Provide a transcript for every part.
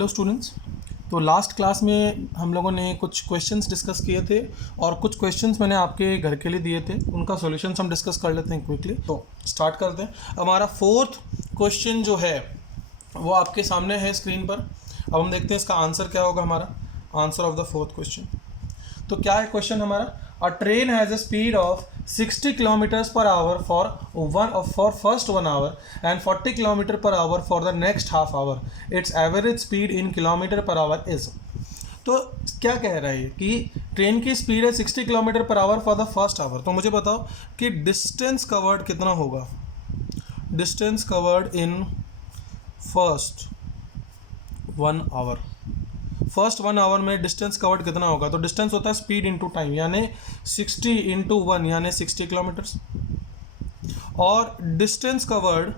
Hello students. तो last class में हम लोगों ने कुछ क्वेश्चंस डिस्कस किए थे और कुछ क्वेश्चंस मैंने आपके घर के लिए दिए थे, उनका सॉल्यूशंस हम डिस्कस कर लेते हैं क्विकली। तो स्टार्ट करते हैं। हमारा फोर्थ क्वेश्चन जो है वो आपके सामने है स्क्रीन पर। अब हम देखते हैं इसका आंसर क्या होगा। हमारा answer of the fourth question तो क्या है क्वेश्चन हमारा, अ train has a speed of 60 kilometres per hour for first 1 our and 40 kilometre per hour for the next half hour. It's average speed in kilometre per our is. तो क्या कह रहा है कि ट्रेन की स्पीड है 60 kilometre per hour for the first hour. तो मुझे बताओ कि डिस्टेंस कवर्ड कितना होगा। Distance covered in first 1 hour, first 1 hour में डिस्टेंस कवर्ड कितना होगा। तो डिस्टेंस होता है स्पीड इंटू टाइम, यानी 60 इंटू 1 यानी 60 किलोमीटर्स। और distance covered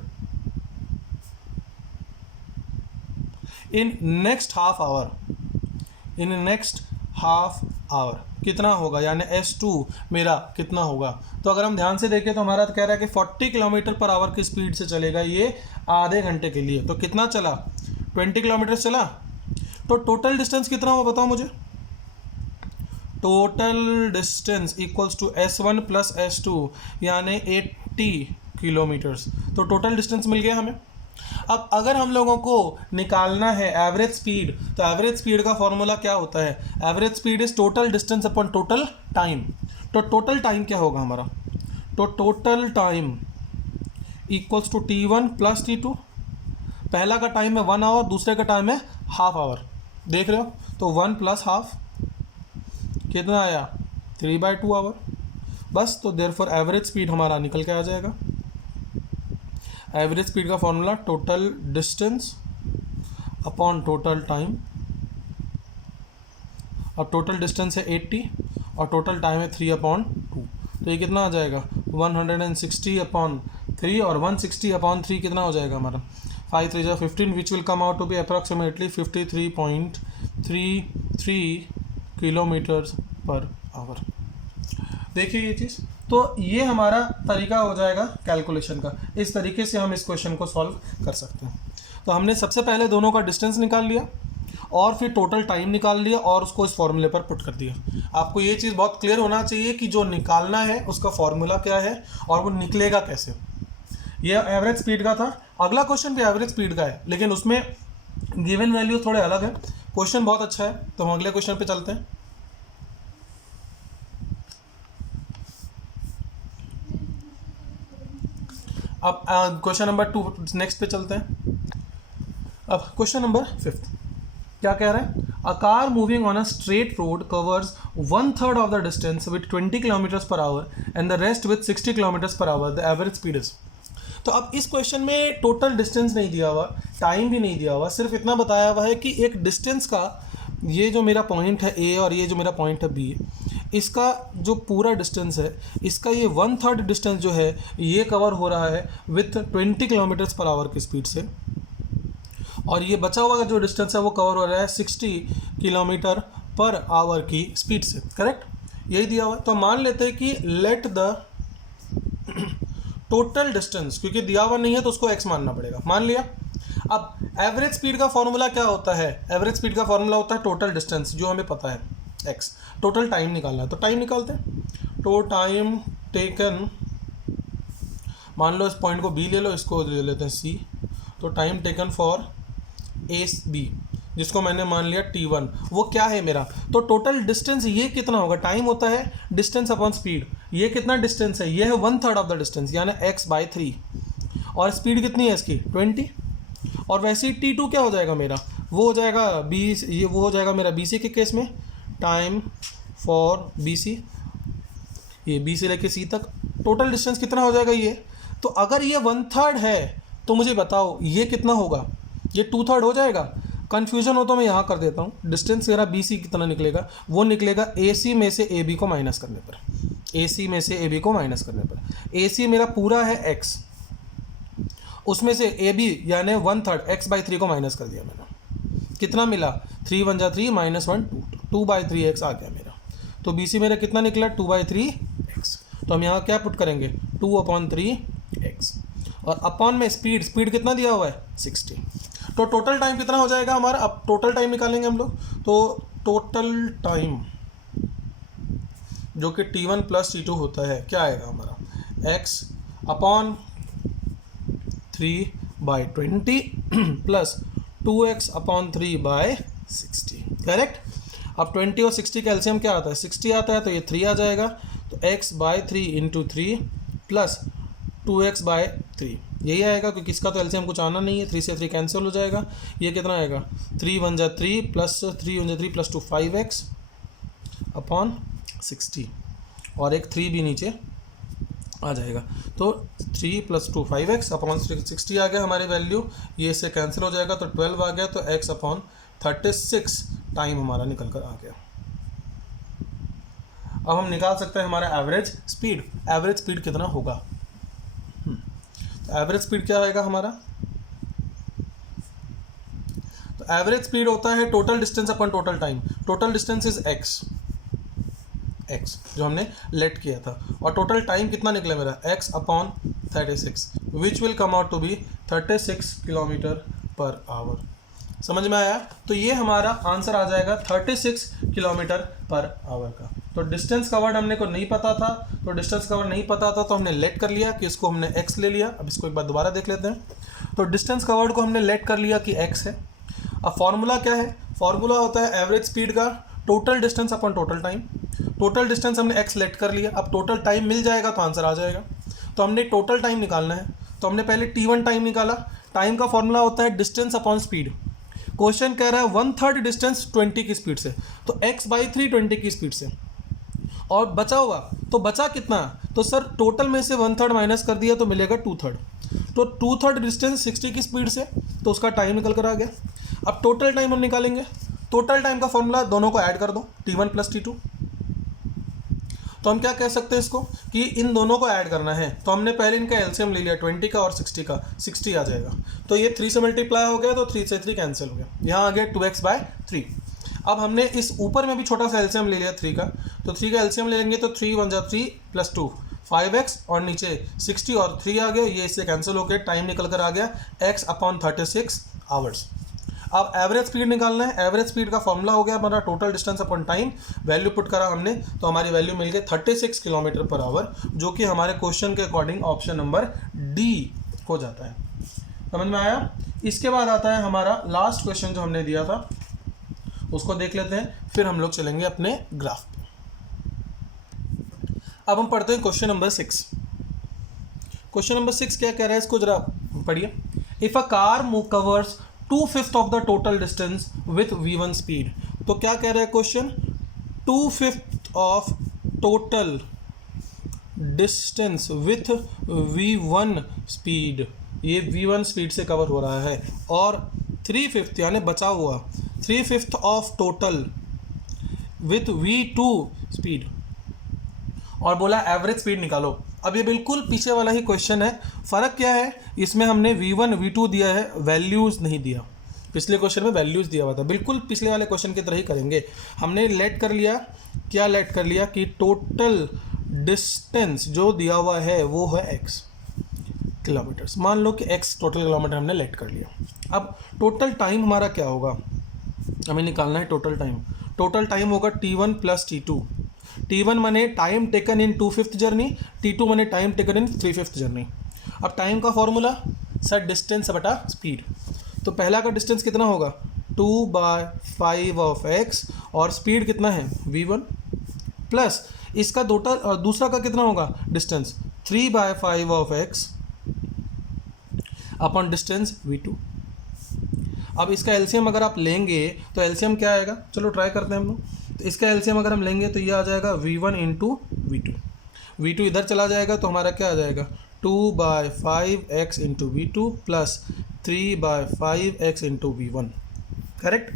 in next half hour, in next half hour कितना होगा, यानी S2 मेरा कितना होगा। तो अगर हम ध्यान से देखें तो हमारा तो कह रहा है कि 40 किलोमीटर पर आवर की स्पीड से चलेगा ये आधे घंटे के लिए। तो कितना चला, 20 किलोमीटर चला। तो टोटल डिस्टेंस कितना हो बताओ मुझे। Total distance equals to S1 plus S2 यानी 80 किलोमीटर्स। तो टोटल डिस्टेंस मिल गया हमें। अब अगर हम लोगों को निकालना है एवरेज स्पीड, तो एवरेज स्पीड का फॉर्मूला क्या होता है। Average speed is total distance upon total time. तो टोटल टाइम क्या होगा हमारा, तो total time equals to T1 plus T2। पहला का टाइम है 1 आवर, दूसरे का टाइम है हाफ आवर, देख रहे हो। तो 1 प्लस हाफ कितना आया, 3/2 आवर बस। तो देयरफॉर एवरेज स्पीड हमारा निकल के आ जाएगा। एवरेज स्पीड का formula total distance upon total time. अब टोटल डिस्टेंस है 80 और टोटल टाइम है 3/2। तो ये कितना आ जाएगा 160/3 और 160/3 कितना हो जाएगा हमारा 5 3 15 which will come out to be approximately 53.33 kilometres per hour. देखिए ये चीज़, तो ये हमारा तरीका हो जाएगा कैलकुलेशन का। इस तरीके से हम इस क्वेश्चन को सॉल्व कर सकते हैं। तो हमने सबसे पहले दोनों का डिस्टेंस निकाल लिया और फिर टोटल टाइम निकाल लिया और उसको इस फॉर्मूले पर पुट कर दिया। आपको ये चीज़ बहुत क्लियर होना चाहिए कि जो निकालना है उसका फॉर्मूला क्या है और वो निकलेगा कैसे। ये एवरेज स्पीड का था। अगला क्वेश्चन भी एवरेज स्पीड का है, लेकिन उसमें गिवन वैल्यू थोड़े अलग है। क्वेश्चन बहुत अच्छा है, तो हम अगले क्वेश्चन पे चलते हैं। अब क्वेश्चन नंबर 2 नेक्स्ट पे चलते हैं। अब क्वेश्चन नंबर 5 क्या कह रहा है, a car moving on a straight road covers 1/3 of the distance with 20 kilometres per our and the rest with 60 kilometres per our. The average speed is. तो अब इस क्वेश्चन में टोटल डिस्टेंस नहीं दिया हुआ, टाइम भी नहीं दिया हुआ, सिर्फ इतना बताया हुआ है कि एक डिस्टेंस का, ये जो मेरा पॉइंट है A और ये जो मेरा पॉइंट है B, इसका जो पूरा डिस्टेंस है, इसका ये 1/3 डिस्टेंस जो है ये कवर हो रहा है विथ 20 किलोमीटर्स पर आवर की स्पीड से, और ये बचा हुआ जो डिस्टेंस है वो कवर हो रहा है 60 किलोमीटर पर आवर की स्पीड से। करेक्ट, यही दिया हुआ है। तो मान लेते हैं कि लेट द टोटल डिस्टेंस, क्योंकि दिया हुआ नहीं है तो उसको x मानना पड़ेगा, मान लिया। अब एवरेज स्पीड का फॉर्मूला क्या होता है, एवरेज स्पीड का फॉर्मूला होता है टोटल डिस्टेंस, जो हमें पता है x। टोटल टाइम निकालना है तो टाइम निकालते हैं। तो टाइम टेकन, मान लो इस पॉइंट को B ले लो, इसको ले लेते हैं C। तो टाइम टेकन फॉर AB, जिसको मैंने मान लिया T1, वो क्या है मेरा। तो टोटल डिस्टेंस ये कितना होगा, टाइम होता है डिस्टेंस अपॉन स्पीड। ये कितना डिस्टेंस है, ये है 1/3 ऑफ द डिस्टेंस यानी x/3, और स्पीड कितनी है इसकी 20। और वैसे ही T2 क्या हो जाएगा मेरा, वो हो जाएगा BC, ये वो हो जाएगा मेरा BC के केस में टाइम फॉर BC, ये B से लेके C तक टोटल डिस्टेंस कितना हो जाएगा ये। तो अगर ये 1/3 है तो मुझे बताओ ये कितना होगा, ये 2/3 हो जाएगा। कन्फ्यूजन हो तो मैं यहाँ कर देता हूँ। डिस्टेंस मेरा BC कितना निकलेगा, वो निकलेगा AC में से AB को माइनस करने पर, AC में से AB को माइनस करने पर। AC मेरा पूरा है x, उसमें से AB यानी 1/3 x/3 को माइनस कर दिया मैंने, कितना मिला 3 1 3 -1 2/3x आ गया मेरा। तो BC मेरा कितना निकला 2/3x। तो हम यहाँ क्या पुट करेंगे 2/3x, और अपॉन में स्पीड, स्पीड कितना दिया हुआ है 60। तो टोटल टाइम कितना हो जाएगा हमारा, अब टोटल टाइम निकालेंगे हम लोग। तो टोटल टाइम जो कि T1 प्लस T2 होता है क्या आएगा हमारा, x upon 3/20 plus 2x upon 3/60, correct. अब 20 और 60 का एलसीएम क्या आता है, 60 आता है, तो ये 3 आ जाएगा, तो x/3 इंटू 3 प्लस 2x/3 यही आएगा, क्योंकि इसका तो एलसीएम कुछ आना नहीं है, 3 से 3 कैंसिल हो जाएगा। ये कितना आएगा, 3 × 1 = 3 प्लस 3 × 3 प्लस 2 5x अपॉन 60, और एक 3 भी नीचे आ जाएगा, तो 3 + 2 5x अपॉन 60 आ गया हमारी वैल्यू। ये इससे कैंसिल हो जाएगा, तो 12 आ गया, तो x अपॉन 36 टाइम हमारा निकल कर आ गया। अब हम निकाल सकते हैं हमारा एवरेज स्पीड। एवरेज स्पीड कितना होगा, तो एवरेज स्पीड क्या आएगा हमारा, तो एवरेज स्पीड होता है total distance upon total time. Total distance is x जो हमने लेट किया था, और टोटल टाइम कितना निकला मेरा, x upon 36 which will come out to be 36 km/h। समझ में आया, तो ये हमारा आंसर आ जाएगा 36 km/h का। तो डिस्टेंस कवर्ड हमने को नहीं पता था, तो डिस्टेंस कवर्ड नहीं पता था तो हमने लेट कर लिया कि इसको हमने x ले लिया। अब इसको एक बार दोबारा देख लेते हैं। तो डिस्टेंस कवर्ड को हमने लेट कर लिया कि x है। अब फॉर्मूला क्या है, फॉर्मूला होता है एवरेज स्पीड का total distance upon total time. Total distance हमने x लेट कर लिया, अब टोटल टाइम मिल जाएगा तो आंसर आ जाएगा। तो हमने टोटल टाइम निकालना है, तो हमने पहले T1 टाइम निकाला। टाइम का फॉर्मूला होता है डिस्टेंस अपॉन स्पीड। क्वेश्चन कह रहा है 1/3 डिस्टेंस 20 की स्पीड से, तो x/3 20 की स्पीड से, और बचा हुआ तो बचा कितना, तो सर टोटल में से 1/3 माइनस कर दिया तो मिलेगा 2/3। तो 2/3 डिस्टेंस 60 की स्पीड से, तो उसका टाइम निकल कर आ गया। अब टोटल टाइम हम निकालेंगे। टोटल टाइम का फॉर्मूला दोनों को ऐड कर दो, T1 प्लस T2। तो हम क्या कह सकते हैं इसको कि इन दोनों को ऐड करना है, तो हमने पहले इनका एलसीएम ले लिया 20 का और 60 का, 60 आ जाएगा। तो ये 3 से मल्टीप्लाई हो गया, तो 3 से 3 कैंसिल हो गया, यहाँ आ गया 2x/3। अब हमने इस ऊपर में भी छोटा सा एलसीएम ले लिया 3 का, तो 3 का एलसीएम ले लेंगे, तो 3 × 1 = 3 प्लस 2 5x, और नीचे 60 और 3 आ गया, ये इससे कैंसिल हो गया, टाइम निकल कर आ गया x अपॉन 36 आवर्स। अब एवरेज स्पीड निकालना है। एवरेज स्पीड का फॉर्मूला हो गया हमारा total distance upon time. Value put करा हमने, तो हमारी वैल्यू मिल गई 36 km/h, जो कि हमारे क्वेश्चन के अकॉर्डिंग ऑप्शन नंबर डी हो जाता है। समझ में आया। इसके बाद आता है हमारा लास्ट क्वेश्चन जो हमने दिया था, उसको देख लेते हैं, फिर हम लोग चलेंगे अपने ग्राफ पे। अब हम पढ़ते हैं क्वेश्चन नंबर 6। क्वेश्चन नंबर 6 क्या कह रहा है, इसको जरा पढ़िए। If a car covers 2/5 of the total distance with v1 speed. तो क्या कह रहा है question, 2/5 of total distance with v1 speed, ये v1 स्पीड से कवर हो रहा है, और 3/5 यानी बचा हुआ 3/5 of total with v2 speed, और बोला एवरेज स्पीड निकालो। अब ये बिल्कुल पीछे वाला ही क्वेश्चन है। फ़र्क क्या है, इसमें हमने v1 v2 दिया है, वैल्यूज़ नहीं दिया। पिछले क्वेश्चन में वैल्यूज़ दिया हुआ था, बिल्कुल पिछले वाले क्वेश्चन की तरह ही करेंगे। हमने लेट कर लिया, क्या लेट कर लिया कि टोटल डिस्टेंस जो दिया हुआ है वो है x किलोमीटर्स। मान लो कि x टोटल किलोमीटर हमने लेट कर लिया। अब टोटल टाइम हमारा क्या होगा, हमें निकालना है टोटल टाइम। टोटल टाइम होगा T1 प्लस T2। T1 माने time taken in 2/5 journey, T2 माने टाइम टेकन इन 3/5 जर्नी। अब टाइम का फॉर्मूला सर डिस्टेंस बटा स्पीड। तो पहला का डिस्टेंस कितना होगा 2/5 ऑफ x, और स्पीड कितना है v1, प्लस इसका दूसरा का कितना होगा distance 3/5 of x upon distance v2। अब इसका एलसीएम अगर आप लेंगे तो एलसीएम क्या आएगा, चलो ट्राई करते हैं हम लोग। तो इसका एलसीएम अगर हम लेंगे तो ये आ जाएगा v1 इंटू v2। v2 इधर चला जाएगा तो हमारा क्या आ जाएगा 2/5x into v2 plus 3/5x into v1। Correct.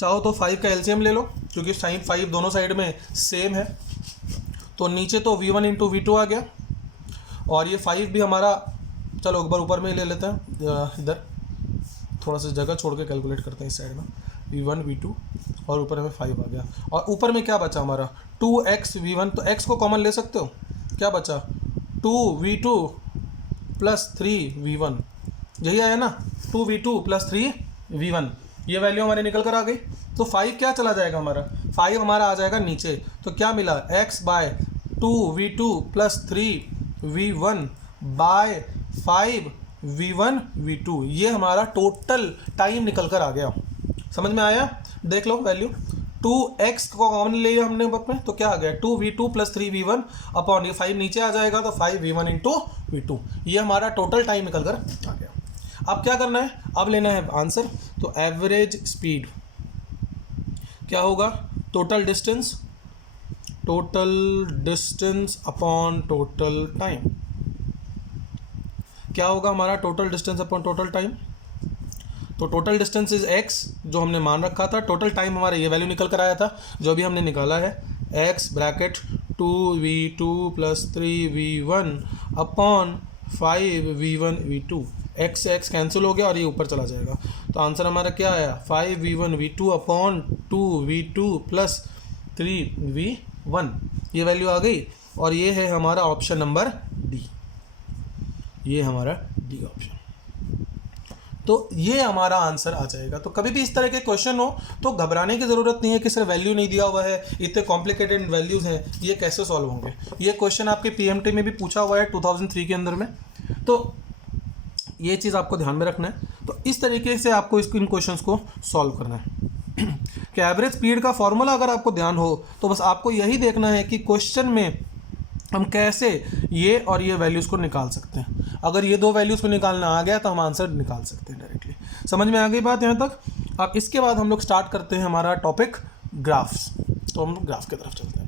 चाहो तो 5 का एलसीएम ले लो, क्योंकि साइन 5 दोनों साइड में सेम है। तो नीचे तो v1 इंटू v2 आ गया, और ये 5 भी हमारा, चलो एक बार ऊपर में ले लेते हैं, इधर थोड़ा सा जगह छोड़ के कैलकुलेट करते हैं इस साइड में, v1 v2 और ऊपर में 5 आ गया। और ऊपर में क्या बचा हमारा 2x v1, तो x को कॉमन ले सकते हो, क्या बचा 2v2 प्लस 3v1, यही आया ना, 2v2 + 3v1, ये वैल्यू हमारी निकल कर आ गई। तो 5 क्या चला जाएगा हमारा, 5 हमारा आ जाएगा नीचे। तो क्या मिला, x/2v2 + 3v1 बाय 5v1v2, ये हमारा टोटल टाइम निकल कर आ गया। समझ में आया? देख लो वैल्यू, 2x को कॉमन ले लिया हमने बुक में, तो क्या आ गया 2v2 + 3v1 अपॉन ये 5 नीचे आ जाएगा तो 5v1 × v2, ये हमारा टोटल टाइम निकल कर आ गया। अब क्या करना है, अब लेना है आंसर। तो एवरेज स्पीड क्या होगा, total distance upon total time. क्या होगा हमारा total distance upon total time, तो टोटल डिस्टेंस इज x जो हमने मान रखा था, टोटल टाइम हमारा ये वैल्यू निकल कर आया था जो भी हमने निकाला है, x bracket 2v2 + 3v1 upon 5v1v2, x से x कैंसिल हो गया और ये ऊपर चला जाएगा। तो आंसर हमारा क्या आया, 5v1v2 अपॉन 2v2 + 3v1, ये वैल्यू आ गई। और ये है हमारा ऑप्शन नंबर डी, ये हमारा डी ऑप्शन। तो ये हमारा आंसर आ जाएगा। तो कभी भी इस तरह के क्वेश्चन हो तो घबराने की ज़रूरत नहीं है कि सिर्फ वैल्यू नहीं दिया हुआ है, इतने कॉम्प्लिकेटेड वैल्यूज़ हैं, ये कैसे सॉल्व होंगे। ये क्वेश्चन आपके पीएमटी में भी पूछा हुआ है 2003 के अंदर में, तो ये चीज़ आपको ध्यान में रखना है। तो इस तरीके से आपको इन क्वेश्चंस को सॉल्व करना है कि एवरेज स्पीड का फॉर्मूला अगर आपको ध्यान हो तो बस आपको यही देखना है कि क्वेश्चन में हम कैसे ये और ये वैल्यूज़ को निकाल सकते हैं। अगर ये दो वैल्यूज़ को निकालना आ गया तो हम आंसर निकाल सकते हैं डायरेक्टली। समझ में आ गई बात यहाँ तक? अब इसके बाद हम लोग स्टार्ट करते हैं हमारा टॉपिक ग्राफ्स। तो हम लोग ग्राफ की तरफ चलते हैं।